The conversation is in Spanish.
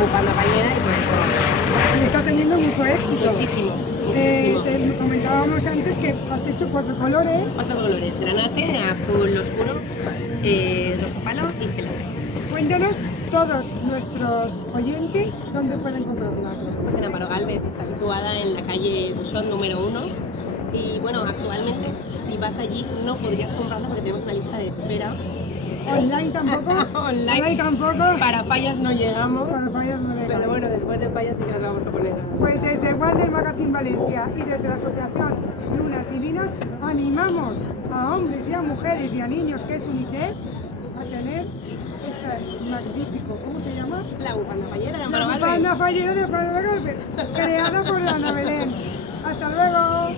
bufanda fallera y por eso. Y está teniendo mucho éxito. Muchísimo, muchísimo. Te comentábamos antes que has hecho 4 colores. 4 colores, granate, azul oscuro, rosa palo y celeste. Cuéntanos todos nuestros oyentes dónde pueden comprarla. Pues en Amparo Gálvez, está situada en la calle Buxón número 1 y bueno, actualmente si vas allí no podrías comprarla porque tenemos una lista de espera. Online tampoco. Online tampoco. Para fallas no llegamos, Para fallas no llegamos. pero bueno, después de fallas sí que las vamos a poner. Pues desde Wonder Magazine Valencia y desde la asociación Lunas Divinas animamos a hombres y a mujeres y a niños que es unisex a tener este magnífico, ¿cómo se llama? La bufanda fallera de Amparo La Gálvez. bufanda fallera de Amparo Gálvez, creada por Ana Belén. Hasta luego.